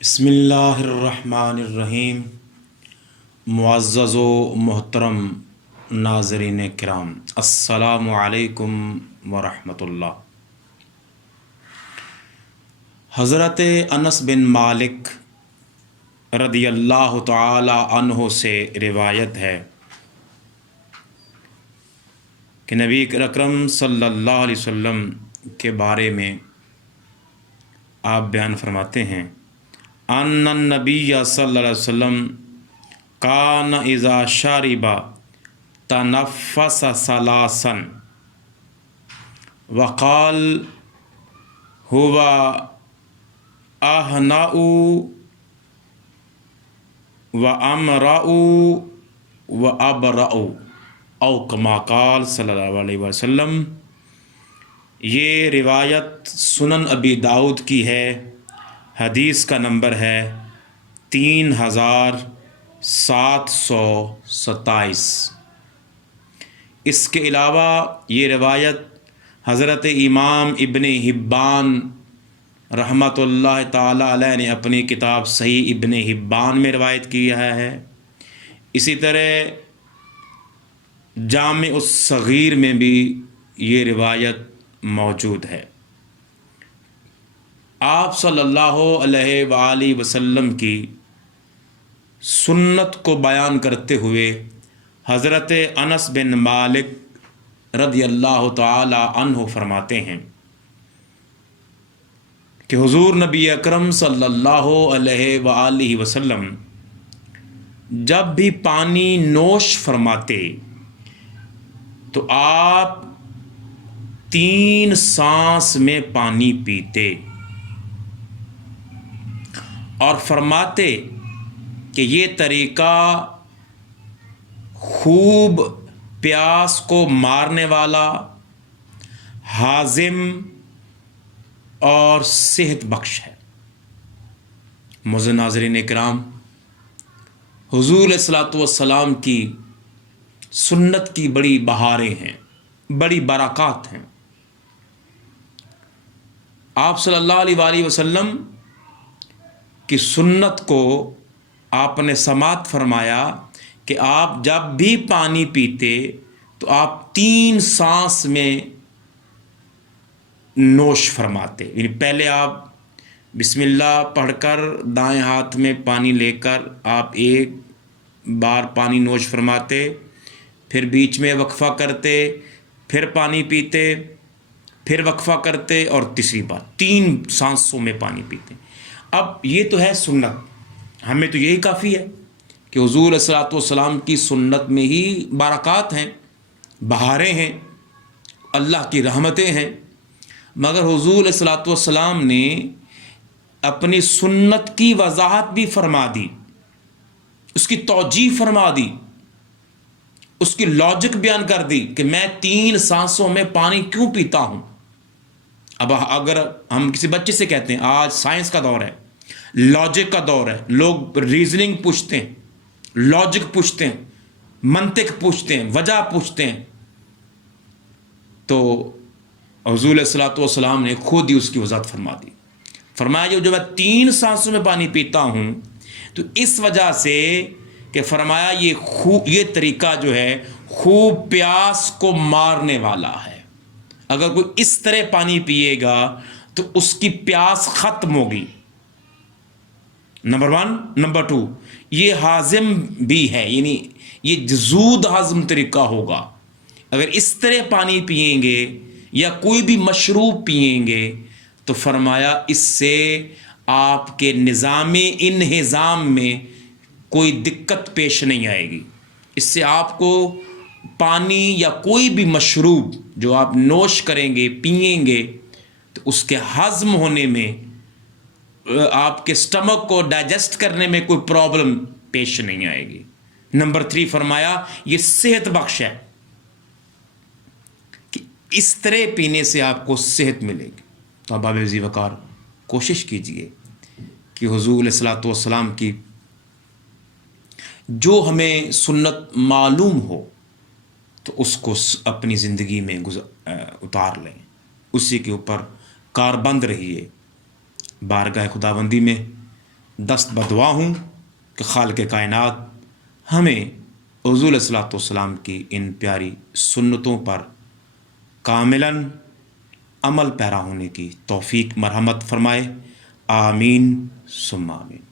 بسم اللہ الرحمن الرحیم۔ معزز و محترم ناظرین کرام، السلام علیکم ورحمۃ اللہ۔ حضرت انس بن مالک رضی اللہ تعالی عنہ سے روایت ہے کہ نبی اکرم صلی اللہ علیہ وسلم کے بارے میں آپ بیان فرماتے ہیں، ان النبی صلی اللہ علیہ وسلم کان اذا شرب تنفس ثلاثا وقال هو اهنأ وامرأ وابرأ او کما قال صلی اللہ علیہ وسلم۔ یہ روایت سنن ابی داؤد کی ہے، حدیث کا نمبر ہے 3727۔ اس کے علاوہ یہ روایت حضرت امام ابن حبان رحمۃ اللہ تعالی علیہ نے اپنی کتاب صحیح ابن حبان میں روایت کیا ہے۔ اسی طرح جامع الصغیر میں بھی یہ روایت موجود ہے۔ آپ صلی اللہ علیہ وآلہ وسلم کی سنت کو بیان کرتے ہوئے حضرت انس بن مالک رضی اللہ تعالی عنہ فرماتے ہیں کہ حضور نبی اکرم صلی اللہ علیہ وآلہ وسلم جب بھی پانی نوش فرماتے تو آپ 3 سانس میں پانی پیتے اور فرماتے کہ یہ طریقہ خوب پیاس کو مارنے والا، ہاضم اور صحت بخش ہے۔ معزز ناظرین کرام، حضور علیہ الصلوۃ والسلام کی سنت کی بڑی بہاریں ہیں، بڑی برکات ہیں۔ آپ صلی اللہ علیہ وآلہ وسلم کی سنت کو آپ نے سماعت فرمایا کہ آپ جب بھی پانی پیتے تو آپ 3 سانس میں نوش فرماتے، یعنی پہلے آپ بسم اللہ پڑھ کر دائیں ہاتھ میں پانی لے کر آپ ایک بار پانی نوش فرماتے، پھر بیچ میں وقفہ کرتے، پھر پانی پیتے، پھر وقفہ کرتے اور تیسری بار 3 سانسوں میں پانی پیتے۔ اب یہ تو ہے سنت، ہمیں تو یہی کافی ہے کہ حضور علیہ الصلوۃ والسلام کی سنت میں ہی برکات ہیں، بہاریں ہیں، اللہ کی رحمتیں ہیں۔ مگر حضور علیہ الصلوۃ والسلام نے اپنی سنت کی وضاحت بھی فرما دی، اس کی توجیہ فرما دی، اس کی لاجک بیان کر دی کہ میں 3 سانسوں میں پانی کیوں پیتا ہوں۔ اب اگر ہم کسی بچے سے کہتے ہیں، آج سائنس کا دور ہے، لاجک کا دور ہے، لوگ ریزننگ پوچھتے ہیں، لاجک پوچھتے ہیں، منطق پوچھتے ہیں، وجہ پوچھتے ہیں، تو حضور علیہ الصلوۃ والسلام نے خود ہی اس کی وضاحت فرما دی۔ فرمایا جو میں 3 سانسوں میں پانی پیتا ہوں تو اس وجہ سے کہ فرمایا یہ طریقہ جو ہے خوب پیاس کو مارنے والا ہے۔ اگر کوئی اس طرح پانی پیے گا تو اس کی پیاس ختم ہوگی، نمبر 1۔ نمبر 2، یہ ہاضم بھی ہے، یعنی یہ زود ہضم طریقہ ہوگا۔ اگر اس طرح پانی پئیں گے یا کوئی بھی مشروب پئیں گے تو فرمایا اس سے آپ کے نظام انہضام میں کوئی دقت پیش نہیں آئے گی۔ اس سے آپ کو پانی یا کوئی بھی مشروب جو آپ نوش کریں گے، پئیں گے، تو اس کے ہضم ہونے میں، آپ کے سٹمک کو ڈائجسٹ کرنے میں کوئی پرابلم پیش نہیں آئے گی۔ نمبر 3 فرمایا یہ صحت بخش ہے، کہ اس طرح پینے سے آپ کو صحت ملے گی۔ تو اب عزیز وقار کوشش کیجئے کہ حضور علیہ الصلوۃ والسلام کی جو ہمیں سنت معلوم ہو تو اس کو اپنی زندگی میں اتار لیں، اسی کے اوپر کاربند رہیے، بارگاہ خداوندی میں دست بدعا ہوں کہ خالق کائنات ہمیں حضور علیہ الصلوۃ والسلام کی ان پیاری سنتوں پر کاملاً عمل پیرا ہونے کی توفیق مرحمت فرمائے، آمین ثم آمین۔